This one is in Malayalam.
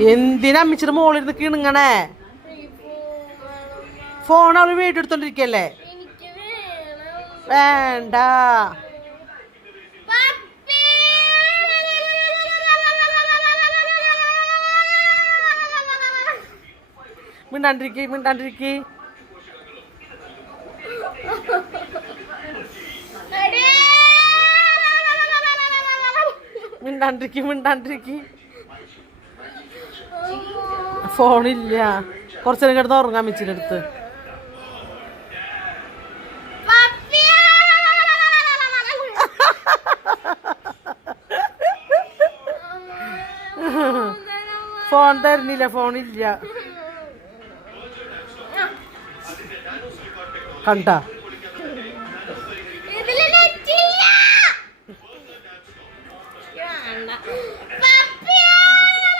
എന്തിനാ അമ്മിച്ചിട്ട് മോളിരുന്ന് കിണുങ്ങണേ? ഫോൺ അവള് വീഡിയോ എടുത്തോണ്ടിരിക്കല്ലേ? വേണ്ട. മിണ്ടാണ്ടിരിക്കി മിണ്ടാണ്ടിരിക്കി. മിണ്ടാണ്ടിരിക്കി മിണ്ടാണ്ടിരിക്കി. ഫോണില്ല. കുറച്ചേരം കിടന്ന് ഉറങ്ങാൻ വെച്ചിട്ട് അടുത്ത്. ഫോൺ തരുന്നില്ല, ഫോണില്ല. കണ്ട